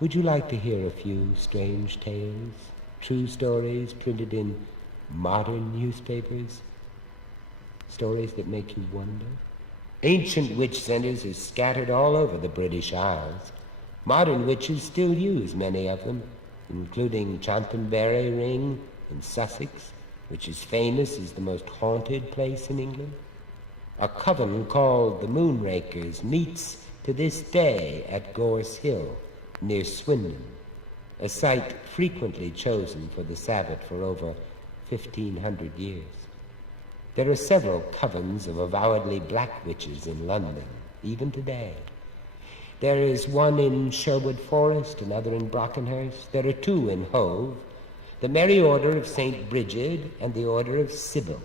Would you like to hear a few strange tales? True stories printed in modern newspapers? Stories that make you wonder? Ancient witch centers are scattered all over the British Isles. Modern witches still use many of them, including Champtonbury Ring in Sussex, which is famous as the most haunted place in England. A coven called the Moonrakers meets to this day at Gorse Hill, near Swindon, a site frequently chosen for the Sabbath for over 1,500 years. There are several covens of avowedly black witches in London, even today. There is one in Sherwood Forest, another in Brockenhurst. There are two in Hove, the Merry Order of St. Bridget and the Order of Sybil,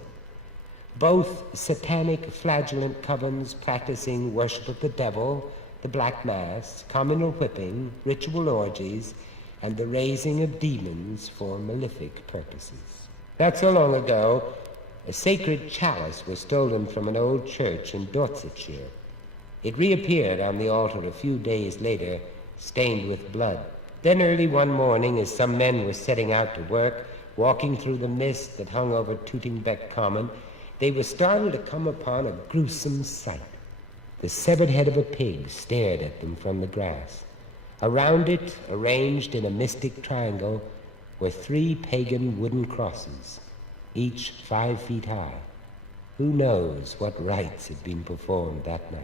both satanic flagellant covens practicing worship of the devil, the Black Mass, communal whipping, ritual orgies, and the raising of demons for malefic purposes. Not so long ago, a sacred chalice was stolen from an old church in Dorsetshire. It reappeared on the altar a few days later, stained with blood. Then early one morning, as some men were setting out to work, walking through the mist that hung over Tootingbeck Common, they were startled to come upon a gruesome sight. The severed head of a pig stared at them from the grass. Around it, arranged in a mystic triangle, were 3 pagan wooden crosses, each 5 feet high. Who knows what rites had been performed that night?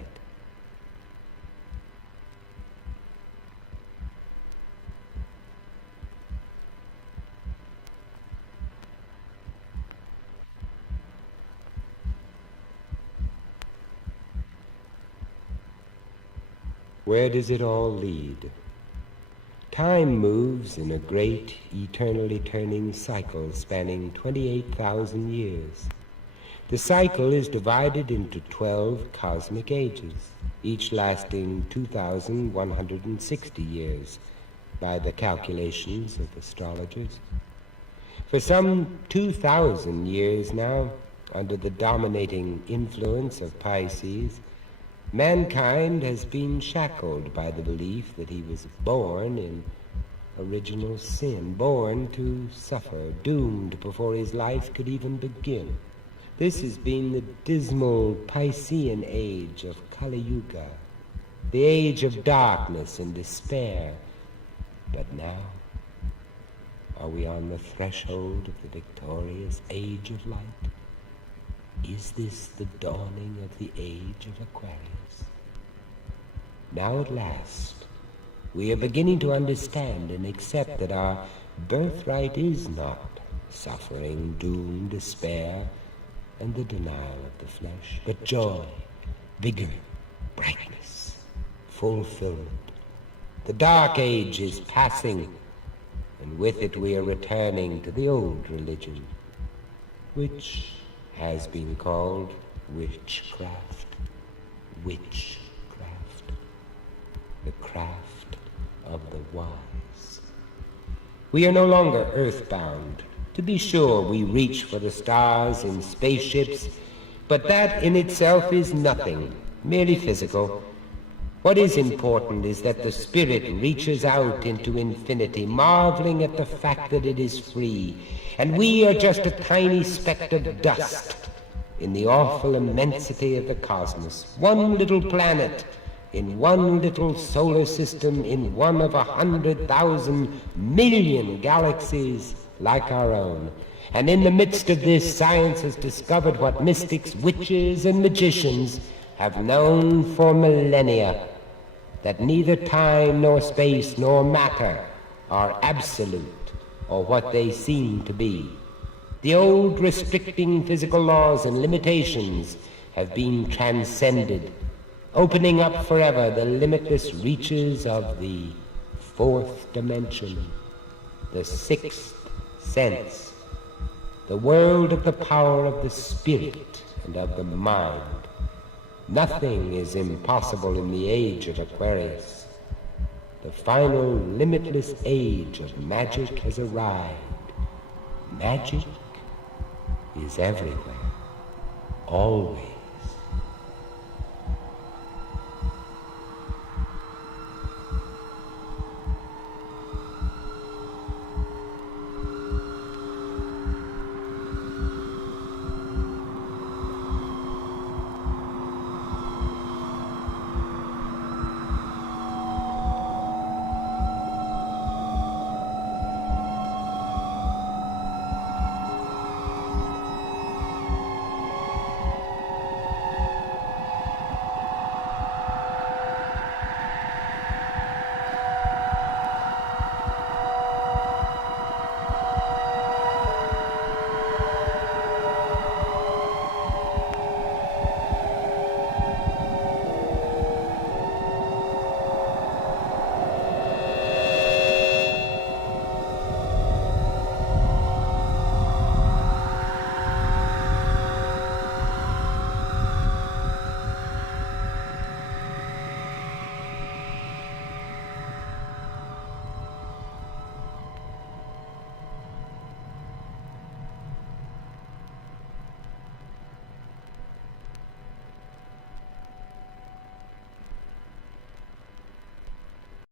Where does it all lead? Time moves in a great, eternally turning cycle spanning 28,000 years. The cycle is divided into 12 cosmic ages, each lasting 2,160 years by the calculations of astrologers. For some 2,000 years now, under the dominating influence of Pisces, mankind has been shackled by the belief that he was born in original sin, born to suffer, doomed before his life could even begin. This has been the dismal Piscean age of Kali Yuga, the age of darkness and despair. But now, are we on the threshold of the victorious age of light? Is this the dawning of the Age of Aquarius? Now at last, we are beginning to understand and accept that our birthright is not suffering, doom, despair, and the denial of the flesh, but joy, vigor, brightness, fulfillment. The dark age is passing, and with it we are returning to the old religion, which has been called witchcraft. Witchcraft, the craft of the wise. We are no longer earthbound. To be sure, we reach for the stars in spaceships, but that in itself is nothing, merely physical. What is important is that the spirit reaches out into infinity, marveling at the fact that it is free, and we are just a tiny speck of dust in the awful immensity of the cosmos, one little planet in one little solar system in one of 100,000 million galaxies like our own. And in the midst of this, science has discovered what mystics, witches, and magicians have known for millennia, that neither time nor space nor matter are absolute or what they seem to be. The old restricting physical laws and limitations have been transcended, opening up forever the limitless reaches of the 4th dimension, the 6th sense, the world of the power of the spirit and of the mind. Nothing is impossible in the Age of Aquarius. The final limitless age of magic has arrived. Magic is everywhere, always.